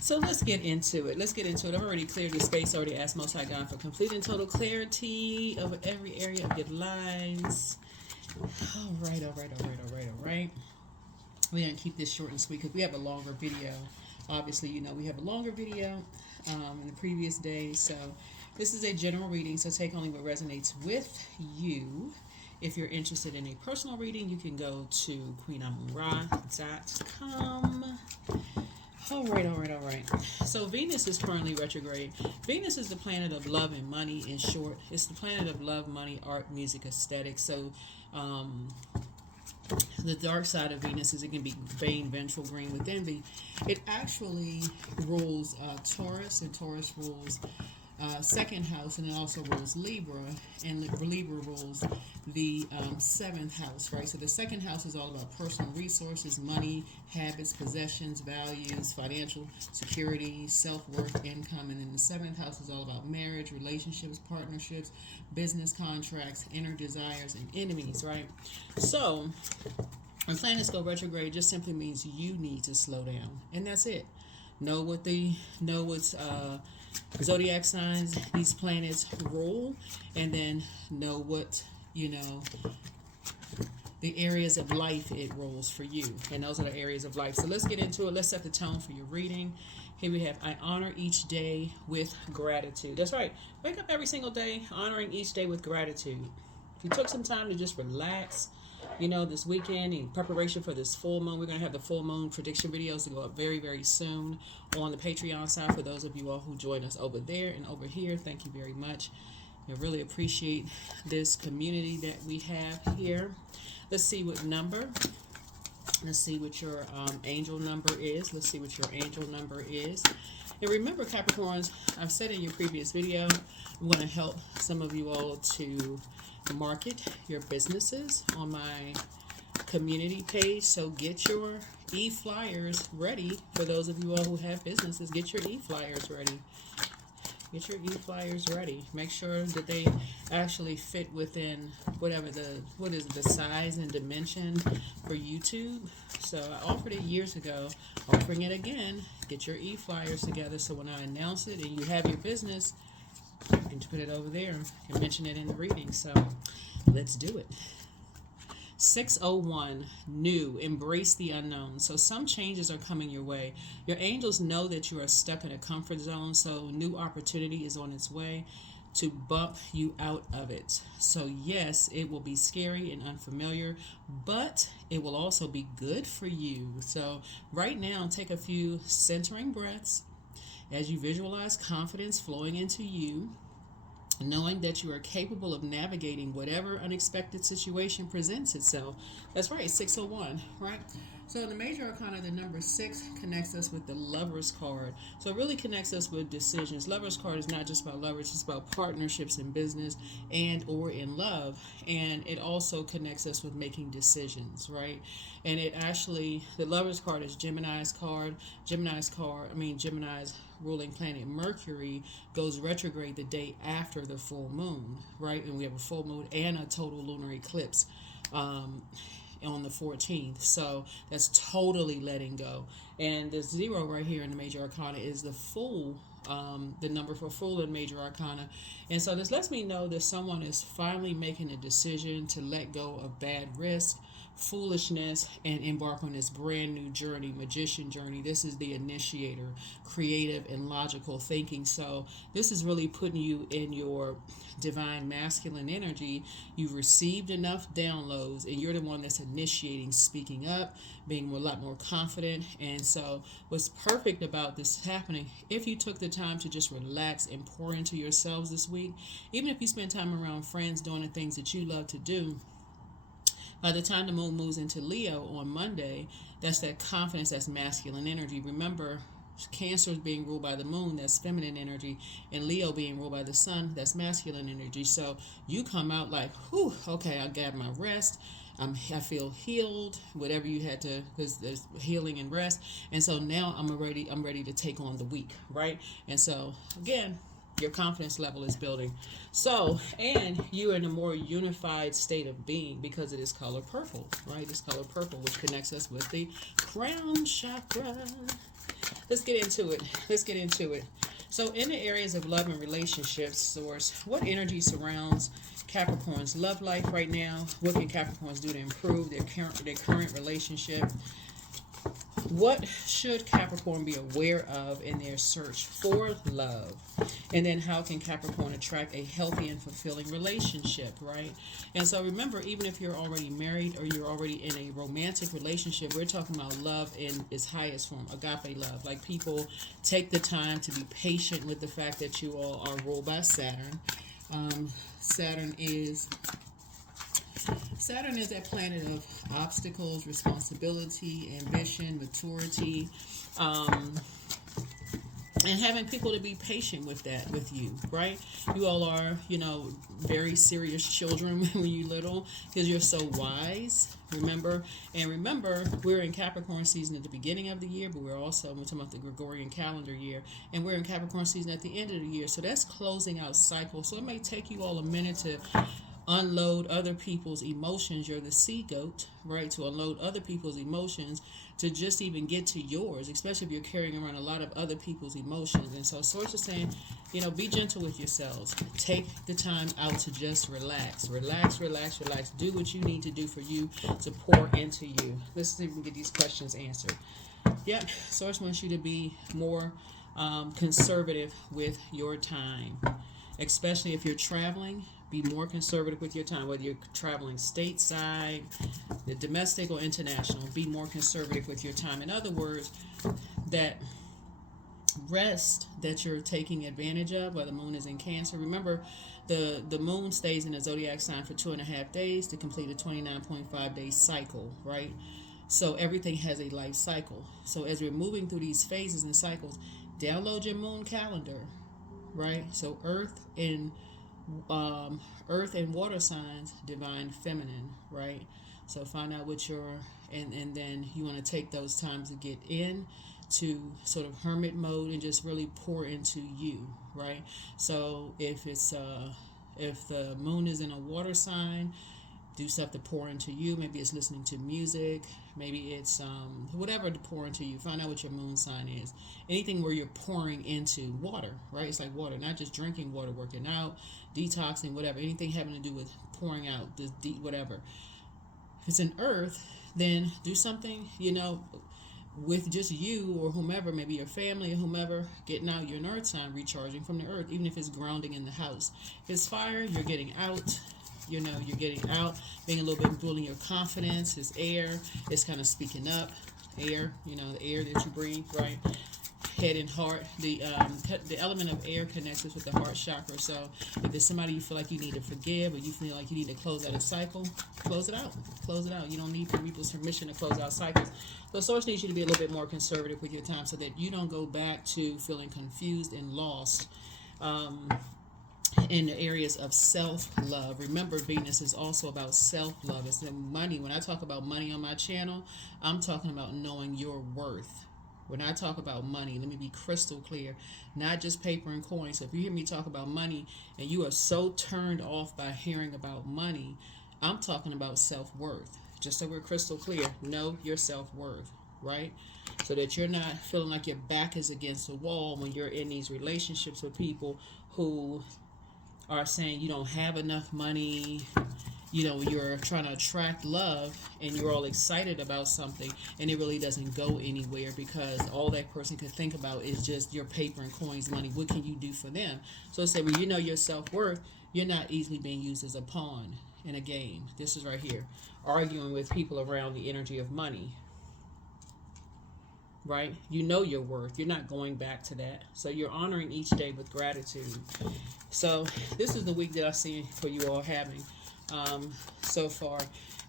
So let's get into it. Let's get into it. I've already cleared the space. Already asked Most High God for complete and total clarity over every area of your lives. All right, all right, all right, all right, all right. We're going to keep this short and sweet because we have a longer video. Obviously, you know, we have a longer video in the previous days. So this is a general reading, so take only what resonates with you. If you're interested in a personal reading, you can go to QueenAmunRa.com. All right, all right, all right. So Venus is currently retrograde. Venus is the planet of love and money, in short. It's the planet of love, money, art, music, aesthetics. So the dark side of Venus is it can be vain, vengeful, green with envy. It actually rules Taurus, and Taurus rules second house, and it also rules Libra, and Libra rules the seventh house, right? So the second house is all about personal resources, money, habits, possessions, values, financial security, self-worth, income, and then the seventh house is all about marriage, relationships, partnerships, business contracts, inner desires, and enemies, right? So when planets go retrograde, just simply means you need to slow down, and that's it. Know what's Zodiac signs these planets rule, and then know what, you know, the areas of life it rules for you, and those are the areas of life. So let's get into it. Let's set the tone for your reading. Here we have, I honor each day with gratitude. That's right. Wake up every single day honoring each day with gratitude. If you took some time to just relax, you know, this weekend in preparation for this full moon, we're going to have the full moon prediction videos to go up very, very soon on the Patreon side for those of you all who join us over there and over here. Thank you very much. I really appreciate this community that we have here. Let's see what number. Let's see what your angel number is. Let's see what your angel number is. And remember, Capricorns, I've said in your previous video, I'm going to help some of you all to market your businesses on my community page. So get your e-flyers ready. For those of you all who have businesses, get your e-flyers ready. Get your e-flyers ready. Make sure that they actually fit within whatever the size and dimension for YouTube. So I offered it years ago, offering it again. Get your e-flyers together so when I announce it and you have your business, you can put it over there and mention it in the reading. So let's do it. 601, new, embrace the unknown. So some changes are coming your way. Your angels know that you are stuck in a comfort zone, so new opportunity is on its way to bump you out of it. So yes, it will be scary and unfamiliar, but it will also be good for you. So right now, take a few centering breaths as you visualize confidence flowing into you, knowing that you are capable of navigating whatever unexpected situation presents itself. That's right, 601, right? So in the major arcana, the number 6 connects us with the Lover's card. So it really connects us with decisions. Lover's card is not just about lovers, it's about partnerships in business and or in love. And it also connects us with making decisions, right? And it actually, the Lover's card is Gemini's card. Gemini's ruling planet Mercury goes retrograde the day after the full moon, right? And we have a full moon and a total lunar eclipse on the 14th. So that's totally letting go. And the 0 right here in the major arcana is the Fool, the number for Fool in major arcana. And so this lets me know that someone is finally making a decision to let go of bad risk, foolishness, and embark on this brand new journey, magician journey. This is the initiator, creative and logical thinking. So this is really putting you in your divine masculine energy. You've received enough downloads and you're the one that's initiating, speaking up, being a lot more confident. And so what's perfect about this happening, if you took the time to just relax and pour into yourselves this week, even if you spend time around friends doing the things that you love to do, by the time the moon moves into Leo on Monday, that's that confidence, that's masculine energy. Remember, Cancer is being ruled by the moon, that's feminine energy, and Leo being ruled by the sun, that's masculine energy. So you come out like, whew, okay, I got my rest. I feel healed, whatever you had to, because there's healing and rest. And so now I'm ready to take on the week, right? And so again, your confidence level is building. So, and you're in a more unified state of being because it is color purple, right? This color purple, which connects us with the crown chakra. Let's get into it. Let's get into it. So, in the areas of love and relationships, source, what energy surrounds Capricorn's love life right now? What can Capricorns do to improve their current relationship? What should Capricorn be aware of in their search for love? And then how can Capricorn attract a healthy and fulfilling relationship, right? And so remember, even if you're already married or you're already in a romantic relationship, we're talking about love in its highest form, agape love. Like, people take the time to be patient with the fact that you all are ruled by Saturn. Saturn is that planet of obstacles, responsibility, ambition, maturity, and having people to be patient with that, with you, right? You all are, very serious children when you're little because you're so wise, remember? And remember, we're in Capricorn season at the beginning of the year, but we're talking about the Gregorian calendar year, and we're in Capricorn season at the end of the year. So that's closing out cycles. So it may take you all a minute to unload other people's emotions. You're the sea goat, right? To unload other people's emotions to just even get to yours, especially if you're carrying around a lot of other people's emotions. And so Source is saying, be gentle with yourselves. Take the time out to just relax. Relax, relax, relax. Do what you need to do for you to pour into you. Let's see if we can get these questions answered. Yep, Source wants you to be more conservative with your time, especially if you're traveling. Be more conservative with your time, whether you're traveling stateside, the domestic or international. Be more conservative with your time. In other words, that rest that you're taking advantage of, while the moon is in Cancer. Remember, the moon stays in the Zodiac sign for 2.5 days to complete a 29.5 day cycle, right? So everything has a life cycle. So as we're moving through these phases and cycles, download your moon calendar, right? So Earth and water signs, divine feminine, right? So find out what and then you want to take those times to get in to sort of hermit mode and just really pour into you, right? So if the moon is in a water sign, do stuff to pour into you. Maybe it's listening to music. Maybe it's whatever to pour into you. Find out what your moon sign is. Anything where you're pouring into water, right? It's like water, not just drinking water, working out, detoxing, whatever. Anything having to do with pouring out, whatever. If it's an earth, then do something, with just you or whomever, maybe your family or whomever, getting out your earth sign, recharging from the earth, even if it's grounding in the house. If it's fire, you're getting out. You're getting out, being a little bit building your confidence. It's air. It's kind of speaking up. Air, the air that you breathe, right? Head and heart. The element of air connects us with the heart chakra. So if there's somebody you feel like you need to forgive, or you feel like you need to close out a cycle, close it out. Close it out. You don't need people's permission to close out cycles. The source needs you to be a little bit more conservative with your time so that you don't go back to feeling confused and lost. In the areas of self-love. Remember, Venus is also about self-love. It's the money. When I talk about money on my channel, I'm talking about knowing your worth. When I talk about money, let me be crystal clear, not just paper and coins. So if you hear me talk about money and you are so turned off by hearing about money, I'm talking about self-worth. Just so we're crystal clear, know your self-worth, right? So that you're not feeling like your back is against the wall when you're in these relationships with people who are saying you don't have enough money, you're trying to attract love and you're all excited about something and it really doesn't go anywhere because all that person could think about is just your paper and coins money. What can you do for them? So say when you know your self-worth, you're not easily being used as a pawn in a game. This is right here, arguing with people around the energy of money. Right? You know your worth. You're not going back to that. So you're honoring each day with gratitude. So this is the week that I see for you all having so far.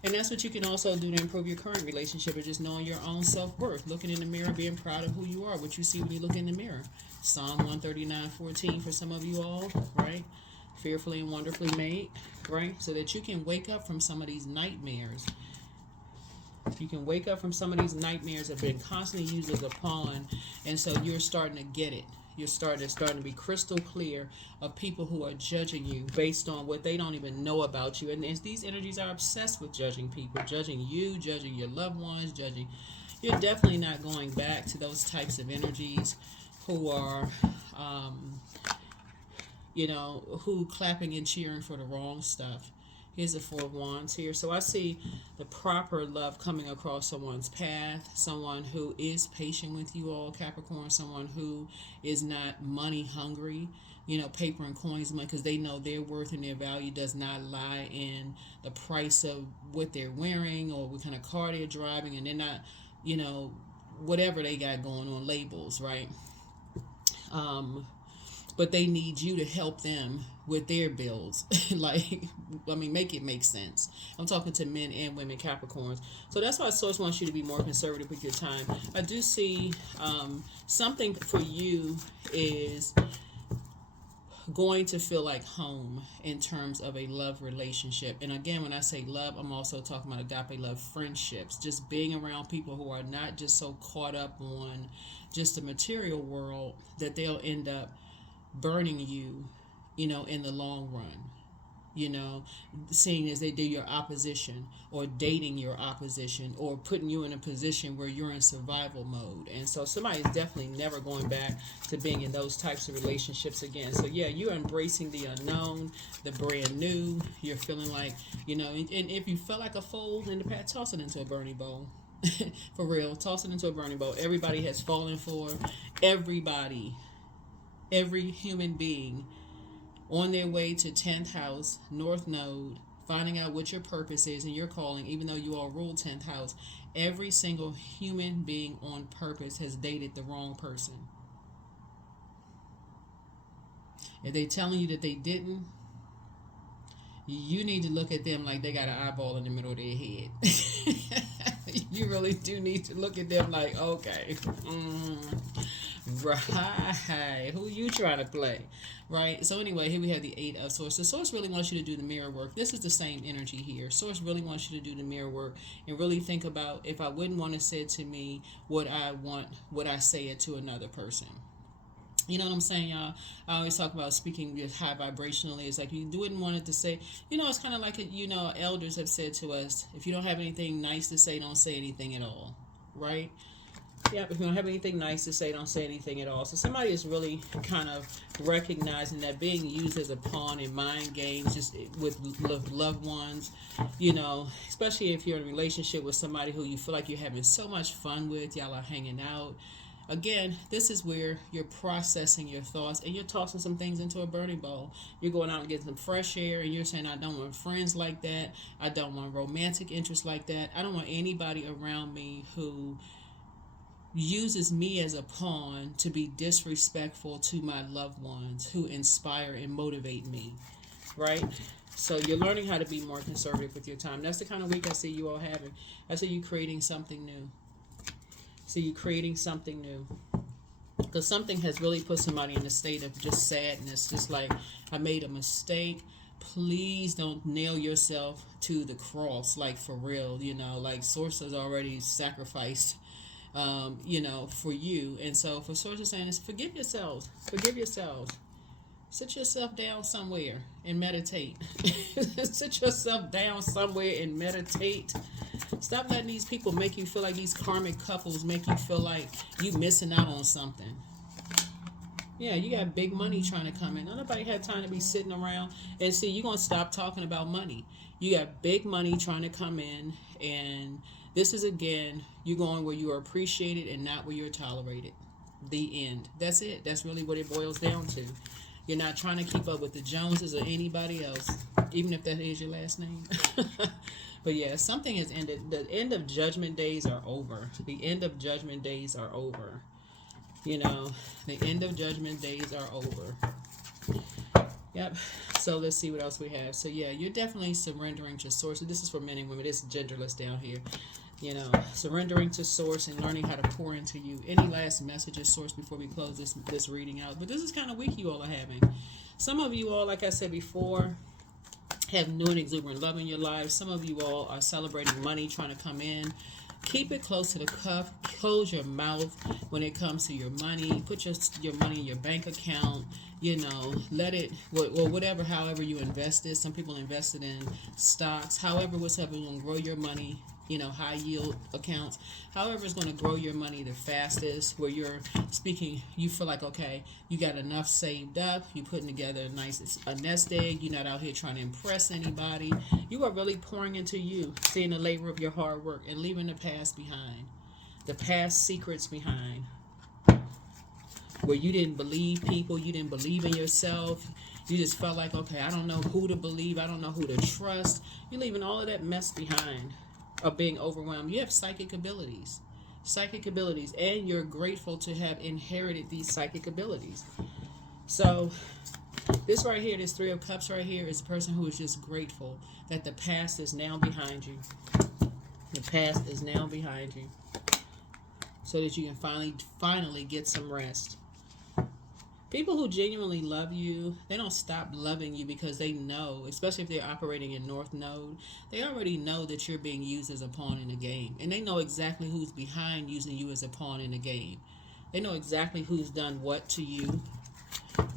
And that's what you can also do to improve your current relationship, is just knowing your own self-worth. Looking in the mirror, being proud of who you are, what you see when you look in the mirror. Psalm 139:14 for some of you all, right? Fearfully and wonderfully made, right? So that you can wake up from some of these nightmares. You can wake up from some of these nightmares that have been constantly used as a pawn, and so you're starting to get it. You're starting to be crystal clear of people who are judging you based on what they don't even know about you. And these energies are obsessed with judging people, judging you, judging your loved ones, judging, you're definitely not going back to those types of energies who are, um, who clapping and cheering for the wrong stuff. Here's the Four of Wands here. So I see the proper love coming across someone's path, someone who is patient with you all, Capricorn, someone who is not money hungry, paper and coins money, because they know their worth and their value does not lie in the price of what they're wearing or what kind of car they're driving, and they're not, whatever they got going on, labels, right? But they need you to help them with their bills. Make it make sense. I'm talking to men and women, Capricorns. So that's why Source wants you to be more conservative with your time. I do see something for you is going to feel like home in terms of a love relationship. And again, when I say love, I'm also talking about agape love, friendships, just being around people who are not just so caught up on just the material world that they'll end up burning you, in the long run. Seeing as they do your opposition or dating your opposition or putting you in a position where you're in survival mode. And so somebody's definitely never going back to being in those types of relationships again. So yeah, you're embracing the unknown, the brand new. You're feeling like, and if you felt like a fool in the past, toss it into a burning bowl. For real, toss it into a burning bowl. Everybody has fallen for everybody. Every human being on their way to 10th house, North Node, finding out what your purpose is and your calling, even though you all rule 10th house, every single human being on purpose has dated the wrong person. If they're telling you that they didn't, you need to look at them like they got an eyeball in the middle of their head. You really do need to look at them like, okay, right, who you trying to play, right? So anyway, here we have the Eight of Swords. So Source really wants you to do the mirror work. This is the same energy here. Source really wants you to do the mirror work and really think about, if I wouldn't want to say it to me, would I say it to another person? You know what I'm saying, y'all? I always talk about speaking high vibrationally. It's like you wouldn't want it to say, it's kind of like, elders have said to us, if you don't have anything nice to say, don't say anything at all, right? Yeah, if you don't have anything nice to say, don't say anything at all. So somebody is really kind of recognizing that being used as a pawn in mind games, just with loved ones, especially if you're in a relationship with somebody who you feel like you're having so much fun with, y'all are hanging out. Again, this is where you're processing your thoughts and you're tossing some things into a burning bowl. You're going out and getting some fresh air and you're saying, I don't want friends like that. I don't want romantic interests like that. I don't want anybody around me who uses me as a pawn to be disrespectful to my loved ones who inspire and motivate me, right? So you're learning how to be more conservative with your time. That's the kind of week I see you all having. I see you creating something new. Because something has really put somebody in a state of just sadness, just like, I made a mistake. Please don't nail yourself to the cross, like for real, like Source has already sacrificed, for you. And so for Source is saying is forgive yourselves. Sit yourself down somewhere and meditate. Sit yourself down somewhere and meditate. Stop letting these people make you feel like, these karmic couples make you feel like you missing out on something. Yeah, you got big money trying to come in. Nobody had time to be sitting around. And see, you're going to stop talking about money. You got big money trying to come in. And this is, again, you're going where you are appreciated and not where you're tolerated. The end. That's it. That's really what it boils down to. You're not trying to keep up with the Joneses or anybody else, even if that is your last name. But yeah, something has ended. The end of judgment days are over. The end of judgment days are over. The end of judgment days are over. Yep. So let's see what else we have. So yeah, you're definitely surrendering to Source. This is for men and women. It's genderless down here. Surrendering to Source and learning how to pour into you. Any last messages, Source, before we close this reading out? But this is kind of week you all are having. Some of you all, like I said before, have new and exuberant love in your lives. Some of you all are celebrating money trying to come in. Keep it close to the cuff. Close your mouth when it comes to your money. Put your money in your bank account. Let it, whatever, however you invest it. Some people invested in stocks. However, whatever, you're going to grow your money. high yield accounts. However, it's going to grow your money the fastest, where you feel like, okay, you got enough saved up, you're putting together a nest egg, you're not out here trying to impress anybody. You are really pouring into you, seeing the labor of your hard work and leaving the past behind, the past secrets behind, where you didn't believe people, you didn't believe in yourself. You just felt like, okay, I don't know who to believe, I don't know who to trust. You're leaving all of that mess behind, of being overwhelmed. You have psychic abilities, and you're grateful to have inherited these psychic abilities. So this right here, this Three of Cups right here, is a person who is just grateful that the past is now behind you. The past is now behind you, so that you can finally get some rest. People who genuinely love you, they don't stop loving you because they know, especially if they're operating in North Node, they already know that you're being used as a pawn in the game. And they know exactly who's behind using you as a pawn in the game. They know exactly who's done what to you.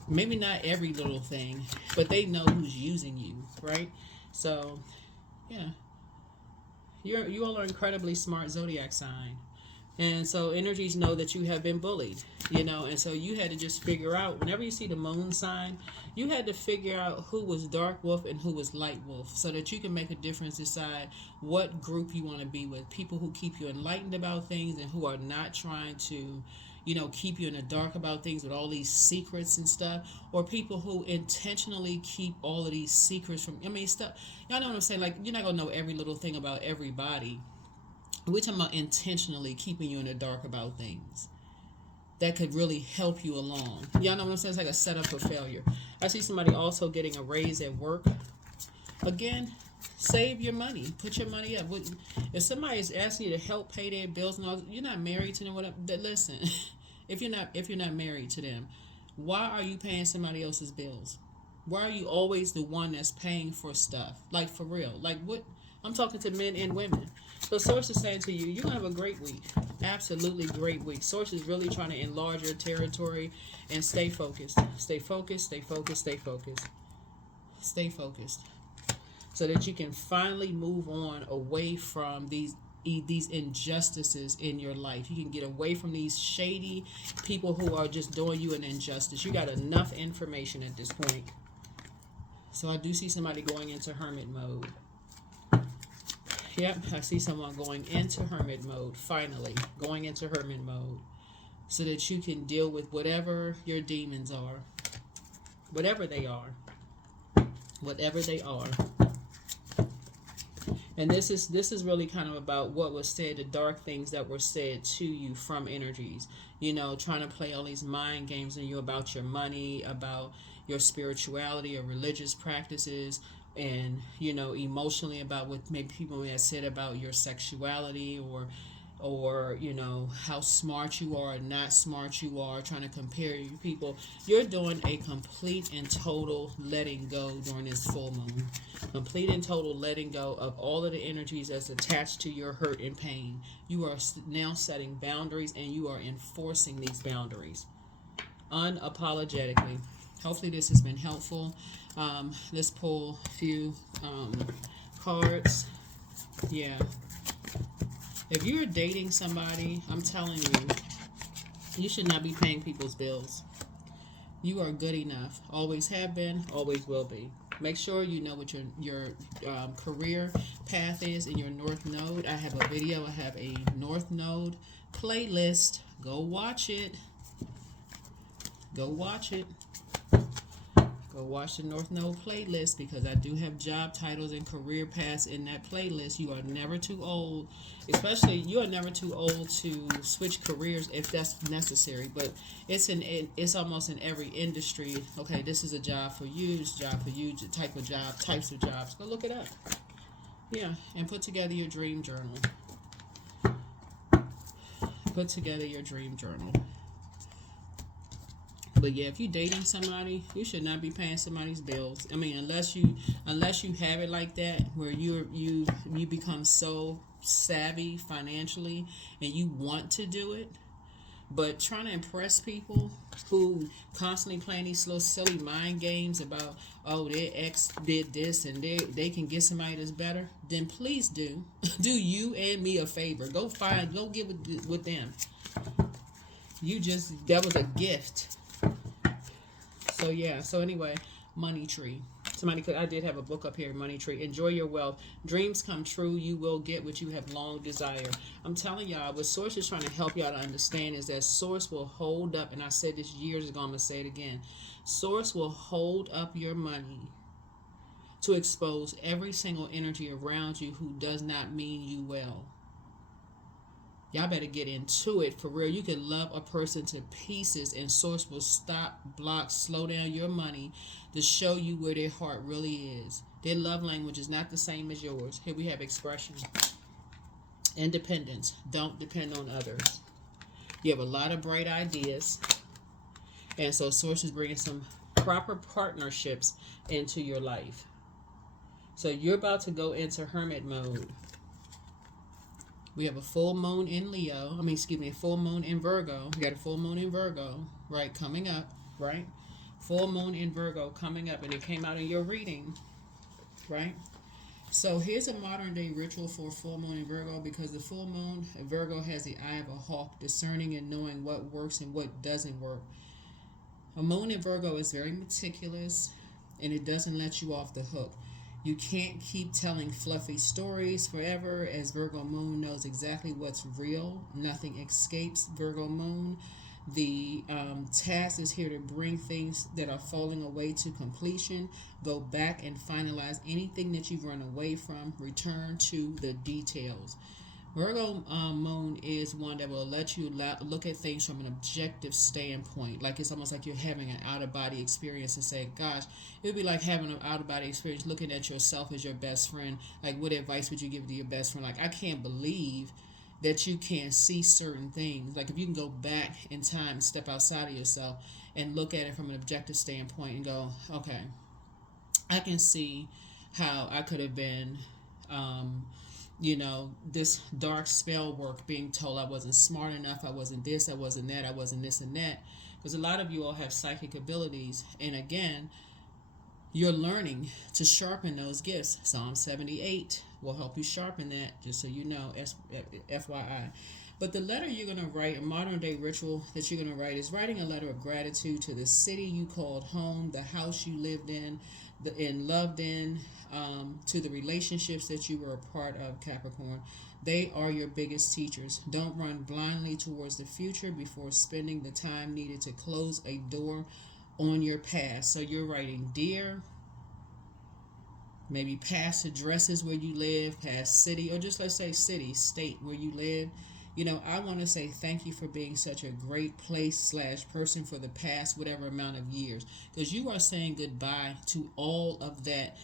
Maybe not every little thing, but they know who's using you, right? So, yeah. You all are incredibly smart zodiac sign. And so energies know that you have been bullied, and so you had to just figure out, whenever you see the moon sign, you had to figure out who was dark wolf and who was light wolf, so that you can make a difference, decide what group you want to be with. People who keep you enlightened about things and who are not trying to, keep you in the dark about things with all these secrets and stuff, or people who intentionally keep all of these secrets from, stuff. Y'all know what I'm saying? Like, you're not going to know every little thing about everybody. We're talking about intentionally keeping you in the dark about things that could really help you along. Y'all know what I'm saying? It's like a setup for failure. I see somebody also getting a raise at work. Again, save your money. Put your money up. If somebody is asking you to help pay their bills and all, you're not married to them. Listen, if you're not married to them, why are you paying somebody else's bills? Why are you always the one that's paying for stuff? Like, for real. Like, what? I'm talking to men and women. So Source is saying to you, you're going to have a great week. Absolutely great week. Source is really trying to enlarge your territory and stay focused. Stay focused, stay focused, stay focused. Stay focused. So that you can finally move on away from these injustices in your life. You can get away from these shady people who are just doing you an injustice. You got enough information at this point. So I do see somebody going into hermit mode. Yep, I see someone going into hermit mode, finally, going into hermit mode, so that you can deal with whatever your demons are, whatever they are. And this is really kind of about what was said, the dark things that were said to you from energies, trying to play all these mind games in you about your money, about your spirituality or religious practices, and emotionally about what maybe people have said about your sexuality, or how smart you are or not smart you are, trying to compare you people. You're doing a complete and total letting go during this full moon. Complete and total letting go of all of the energies that's attached to your hurt and pain. You are now setting boundaries, and you are enforcing these boundaries unapologetically. Hopefully this has been helpful. Let's pull a few cards. Yeah. If you're dating somebody, I'm telling you, you should not be paying people's bills. You are good enough. Always have been, always will be. Make sure you know what your career path is in your North Node. I have a video. I have a North Node playlist. Go watch it. Go watch it. Go watch the North Node playlist, because I do have job titles and career paths in that playlist. You are never too old, especially you are never too old to switch careers if that's necessary. But it's almost in every industry. Okay, this is a job for you, this is a job for you, type of job, types of jobs. Go look it up. Yeah, and put together your dream journal. Put together your dream journal. But yeah, if you're dating somebody, you should not be paying somebody's bills. Unless you have it like that, where you become so savvy financially and you want to do it. But trying to impress people who constantly playing these little silly mind games about, oh, their ex did this and they can get somebody that's better, then please do. Do you and me a favor. Go get with them. That was a gift. So yeah, so anyway, money tree. I did have a book up here, Money Tree. Enjoy your wealth. Dreams come true. You will get what you have long desired. I'm telling y'all, what Source is trying to help y'all to understand is that Source will hold up, and I said this years ago, I'm going to say it again. Source will hold up your money to expose every single energy around you who does not mean you well. Y'all better get into it for real. You can love a person to pieces and Source will stop, block, slow down your money to show you where their heart really is. Their love language is not the same as yours. Here we have expression. Independence. Don't depend on others. You have a lot of bright ideas. And so Source is bringing some proper partnerships into your life. So you're about to go into hermit mode. We have a full moon in Leo. A full moon in Virgo. We got a full moon in Virgo, right, coming up, right? Full moon in Virgo coming up, and it came out in your reading, right? So here's a modern day ritual for full moon in Virgo, because the full moon in Virgo has the eye of a hawk, discerning and knowing what works and what doesn't work. A moon in Virgo is very meticulous, and it doesn't let you off the hook. You can't keep telling fluffy stories forever, as Virgo moon knows exactly what's real. Nothing escapes Virgo moon. The task is here to bring things that are falling away to completion. Go back and finalize anything that you've run away from. Return to the details. Virgo moon is one that will let you look at things from an objective standpoint. Like it's almost like you're having an out-of-body experience and say, gosh, it would be like having an out-of-body experience looking at yourself as your best friend. Like, what advice would you give to your best friend? Like, I can't believe that you can't see certain things. Like, if you can go back in time and step outside of yourself and look at it from an objective standpoint and go, okay, I can see how I could have been this dark spell work, being told I wasn't smart enough, I wasn't this, I wasn't that, I wasn't this and that. Because a lot of you all have psychic abilities. And again, you're learning to sharpen those gifts. Psalm 78 will help you sharpen that, just so you know, FYI. But the letter you're going to write, a modern day ritual that you're going to write, is writing a letter of gratitude to the city you called home, the house you lived in, and loved in, to the relationships that you were a part of, Capricorn. They are your biggest teachers. Don't run blindly towards the future before spending the time needed to close a door on your past. So you're writing, dear, maybe past addresses where you live, past city, or just let's say city, state where you live. I want to say thank you for being such a great place / person for the past whatever amount of years, because you are saying goodbye to all of that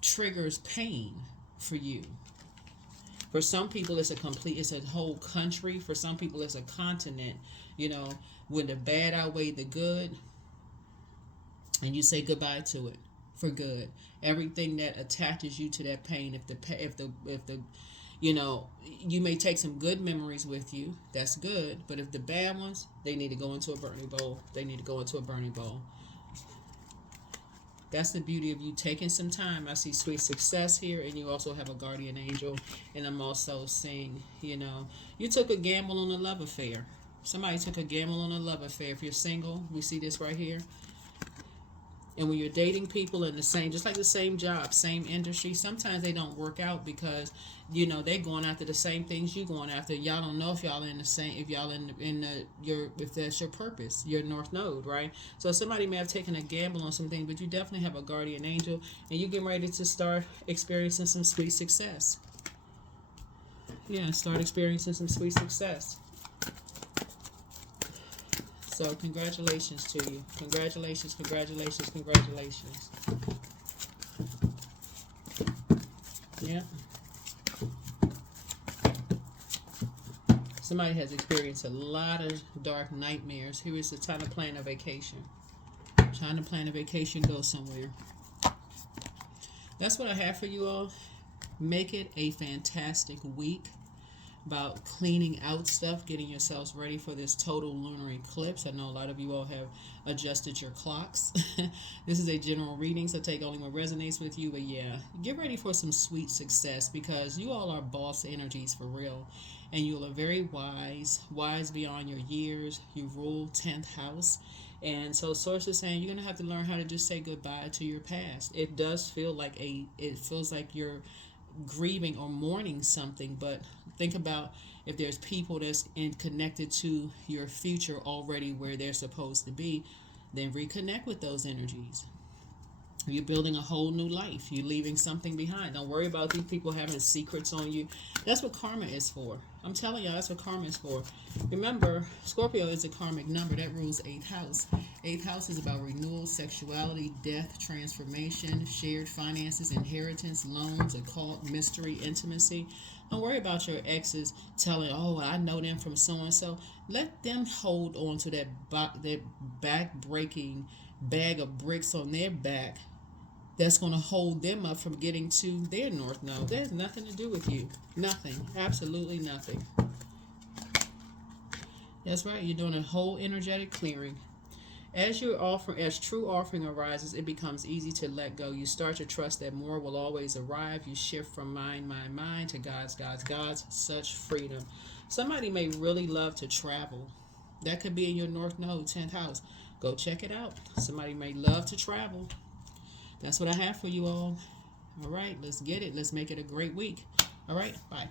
triggers pain for you. For some people, it's a whole country. For some people, it's a continent. When the bad outweigh the good, and you say goodbye to it for good. Everything that attaches you to that pain, you may take some good memories with you. That's good. But if the bad ones, they need to go into a burning bowl. That's the beauty of you taking some time. I see sweet success here, and you also have a guardian angel. And I'm also seeing, you took a gamble on a love affair. Somebody took a gamble on a love affair. If you're single, we see this right here. And when you're dating people in the same job, same industry, sometimes they don't work out because, they're going after the same things you're going after. Y'all don't know if y'all in the same, if that's your purpose, your North Node, right? So somebody may have taken a gamble on something, but you definitely have a guardian angel, and you're getting ready to start experiencing some sweet success. Yeah, start experiencing some sweet success. So congratulations to you. Congratulations. Yeah. Somebody has experienced a lot of dark nightmares. Here is the time to plan a vacation. Trying to plan a vacation, go somewhere. That's what I have for you all. Make it a fantastic week. about cleaning out stuff, getting yourselves ready for this total lunar eclipse. I know a lot of you all have adjusted your clocks. This is a general reading, so take only what resonates with you. But yeah, get ready for some sweet success because you all are boss energies for real. And you are very wise beyond your years. You rule 10th house. And so source is saying you're going to have to learn how to just say goodbye to your past. It feels like you're grieving or mourning something, but think about if there's people that's connected to your future already where they're supposed to be, then reconnect with those energies. You're building a whole new life. You're leaving something behind. Don't worry about these people having secrets on you. That's what karma is for. I'm telling y'all, that's what karma is for. Remember, Scorpio is a karmic number that rules 8th house. 8th house is about renewal, sexuality, death, transformation, shared finances, inheritance, loans, occult, mystery, intimacy. Don't worry about your exes telling, oh, I know them from so-and-so. Let them hold on to that back-breaking bag of bricks on their back that's going to hold them up from getting to their north node. There's nothing to do with you. Nothing. Absolutely nothing. That's right. You're doing a whole energetic clearing. As true offering arises, it becomes easy to let go. You start to trust that more will always arrive. You shift from mind to God's. Such freedom. Somebody may really love to travel. That could be in your north node, 10th house. Go check it out. Somebody may love to travel. That's what I have for you all. All right, let's get it. Let's make it a great week. All right, bye.